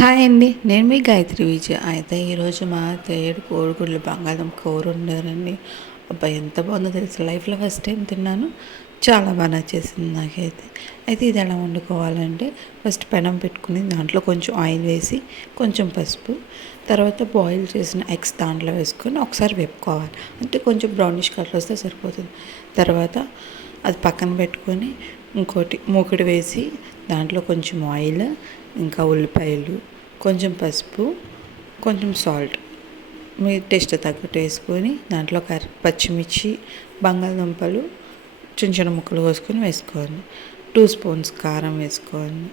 Hi అండి, నేను మీ గాయత్రి విజయ. అయితే ఈరోజు మా అత్తయ్య కోడిగుడ్లు బంగాళదుంప కూర వండారండి. అబ్బా, ఎంత బాగుందో తెలుసు. లైఫ్లో ఫస్ట్ టైం తిన్నాను. చాలా బాగా నచ్చేసింది నాకైతే. అయితే ఇది ఎలా వండుకోవాలంటే, ఫస్ట్ పెనం పెట్టుకుని దాంట్లో కొంచెం ఆయిల్ వేసి, కొంచెం పసుపు, తర్వాత బాయిల్ చేసిన ఎగ్స్ దాంట్లో వేసుకొని ఒకసారి వేపుకోవాలి. అంటే కొంచెం బ్రౌనిష్ కలర్ వస్తే సరిపోతుంది. తర్వాత అది పక్కన పెట్టుకొని ఇంకోటి మూకుడు వేసి దాంట్లో కొంచెం ఆయిల్, ఇంకా ఉల్లిపాయలు, కొంచెం పసుపు, కొంచెం సాల్ట్ మీ టేస్ట్ తగ్గట్టు వేసుకొని దాంట్లో పచ్చిమిర్చి, బంగాళదుంపలు చిన్న చిన్న ముక్కలు కోసుకొని వేసుకోవాలి. 2 స్పూన్స్ కారం వేసుకోవాలి.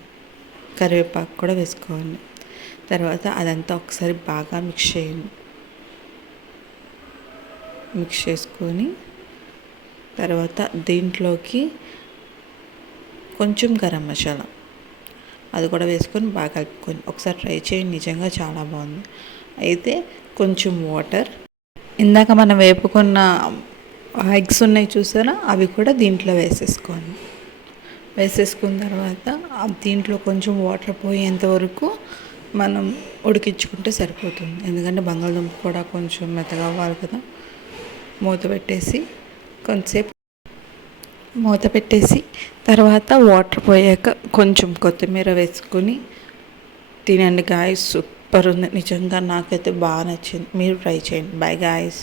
కరివేపాకు కూడా వేసుకోవాలి. తర్వాత అదంతా ఒకసారి బాగా మిక్స్ చేసుకొని తర్వాత దీంట్లోకి కొంచెం గరం మసాలా అది కూడా వేసుకొని బాగా కలుపుకొని ఒకసారి ట్రై చేయండి. నిజంగా చాలా బాగుంది. అయితే కొంచెం వాటర్, ఇందాక మనం వేపుకున్న ఎగ్స్ ఉన్నాయి చూసారా, అవి కూడా దీంట్లో వేసేసుకున్న తర్వాత దీంట్లో కొంచెం వాటర్ పోయేంత వరకు మనం ఉడికించుకుంటే సరిపోతుంది. ఎందుకంటే బంగాళదుంప కూడా కొంచెం మెత్తగా అవ్వాలి కదా. మూత పెట్టేసి తర్వాత వాటర్ పోయాక కొంచెం కొత్తిమీర వేసుకొని తినండి గాయస్. సూపర్ ఉంది నిజంగా. నాకైతే బాగా నచ్చింది. మీరు ట్రై చేయండి. By guys.